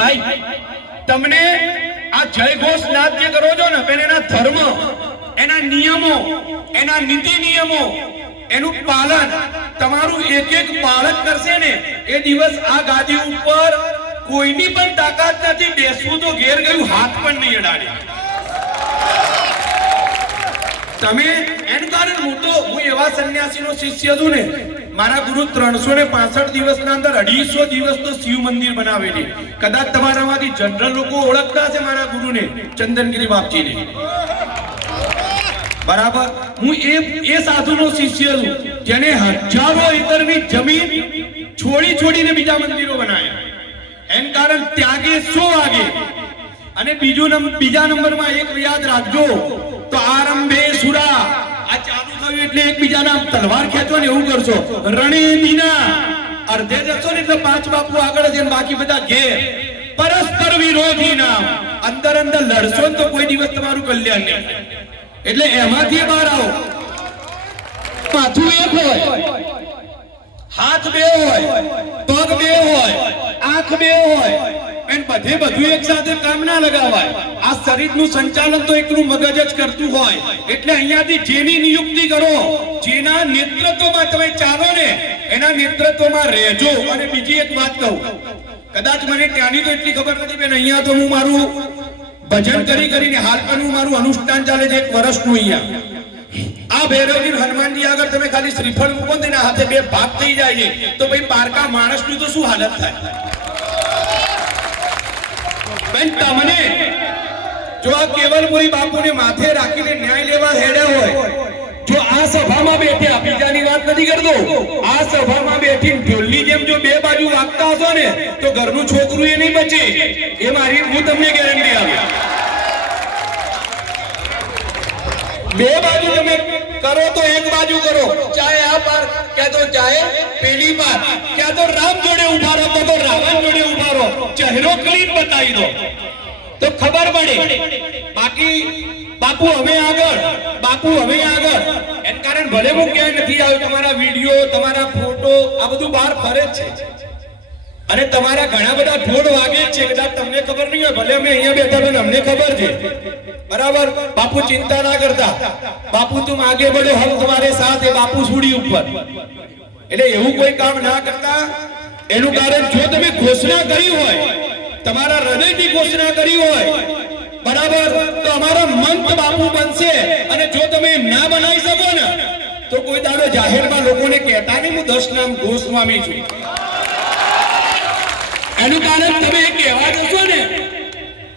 ભાઈ તમને આ જય ઘોષ નાદ જે કરો છો ને પેલા એના ધર્મ, એના નિયમો, એના નીતિ નિયમો, એનું પાલન તમારું એક એક બાળક કરશે ને એ દિવસ આ ગાદી ઉપર કોઈની પણ તાકાત નથી બેસવું તો ઘેર ગયું હાથ પણ નહીં અડાડે. તમે એનું કારણ હું એવા સંન્યાસીનો શિષ્ય છું ને, મારા ગુરુ 365 દિવસના અંદર 250 દિવસ તો શિવ મંદિર બનાવેલી. કદાચ તમારામાંથી જનરલ લોકો ઓળખતા છે મારા ગુરુને, ચંદનગીરી બાપજીને. બરાબર, હું એ સાધુનો શિષ્ય છું જેને હજારો એકરની જમીન છોડીને બીજા મંદિરો બનાવ્યા. એનું કારણ ત્યાગે સો વાગે. અને બીજા નંબરમાં એક યાદ રાખજો, તો આરંભે સુરા, આ ચાલુ થયું એટલે એકબીજાના તલવાર ખેંચો ને એવું કરશો. રણે દીના અર્ધે જશો ને એટલે 5 બાપુ આગળ છે ને બાકી બધા ઘેર. પરસ્પર વિરોધી નામ, અંદર લડશો ને તો કોઈ દિવસ તમારું કલ્યાણ નહીં. એટલે એમાંથી બહાર આવો. માથું એક હોય, હાથ બે હોય, પગ બે હોય, આંખ બે હોય, અને બધું એક સાથે કામ ના લગાવાય. આ શરીરનું સંચાલન તો એકલું મગજ જ કરતું હોય. એટલે અહીંયાથી જેની નિયુક્તિ કરો, જેના નેતૃત્વમાં તમે ચાલો ને એના નેતૃત્વમાં રહેજો. અને બીજી એક વાત કહું, કદાચ મને ત્યાંની તો એટલી ખબર નથી બેન, અહીંયા તો હું મારું ભજન કરીને હાલ પણ મારું અનુષ્ઠાન ચાલે છે 1 વર્ષનું. અહીંયા આ ભૈરવજી હનુમાનજી આગળ તમે ખાલી શ્રીફળ મૂકો ને હાથે 2 ભાગ થઈ જાય છે, તો ભાઈ પારકા માણસની તો શું હાલત થાય બેન. તમને જો આ કેવલપુરી બાપુને માથે રાખીને ન્યાય લેવા હેડ્યા હોય, જો આ સભામાં બેઠ્યા, બીજાની વાત નથી કરતો, આ સભામાં બેઠી ઢોલની જેમ જો 2 બાજુ વાગતા હશો ને તો ઘરનું છોકરું એ નહીં બચે. એ હું તમને ગેરંટી આપું. 2 બાજુ તમે કરો તો 1 બાજુ કરો, ચાહે આ પાર ક્યાં તો ચાહે પેલી પાર, ક્યાં તો રામ જોડે ઉભા રહો તો રાવણ જોડે ઉભા રહો, ચહેરો ક્લીન બતાવી દો તો ખબર પડે. બાકી બાપુ હવે આગળ, બાપુ હવે આગળ. એન કારણ ભલે હું ક્યાંય નથી આવ્યો, તમારા વિડીયો, તમારા ફોટો આ બધું બહાર ફરે છે. અને તમારા ઘણા બધા ઢોળ વાગે છે, કદાચ તમને ખબર નહીં હોય, ભલે અમે અહીંયા બેઠા પણ અમને ખબર છે. બરાબર, બાપુ ચિંતા ના કરતા, બાપુ તુમ આગે બઢો હમ તમારે સાથ હે, બાપુ સુડી ઉપર. એટલે એવું કોઈ કામ ના કરતા. એનું કારણ જો તમે ઘોષણા કરી હોય, તમારા હૃદયથી ઘોષણા કરી હોય, બરાબર, તો અમારા મંત બાપુ બનશે. અને જો તમે એમ ના બનાવી શકો ને તો કોઈ દાડો જાહેરમાં લોકોને કહેતા નહીં હું 10 નામ ગોસ્વામી છું. એનું કારણ તમે કહેવા જશો ને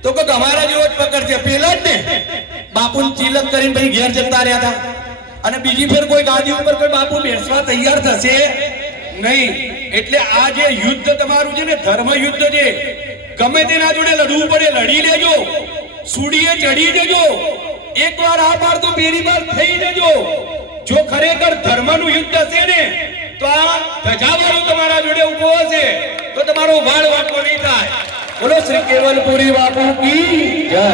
તો કે તમારા જેવો જ પકડશે. પેલા જ ને બાપુને ચિલક કરીને પછી ઘેર જતા રહ્યા હતા. અને બીજી ફેર કોઈ ગાદી ઉપર કોઈ બાપુ બેસવા તૈયાર થશે નહીં. એટલે આ જે યુદ્ધ તમારું છે ને, ધર્મ યુદ્ધ છે, ગમે તેના જોડે લડવું પડે લડી લેજો, સુડીએ ચડી જજો, એકવાર આ બાર તો પેલી બાર થઈ જજો. જો ખરેખર ધર્મનું યુદ્ધ હશે ને તો આ ધજાવાળો તમારા જોડે ઉભો હશે તો તમારો વાળ વાંકો નહીં થાય. બોલો શ્રી કેવલપુરી બાપુ કી જય.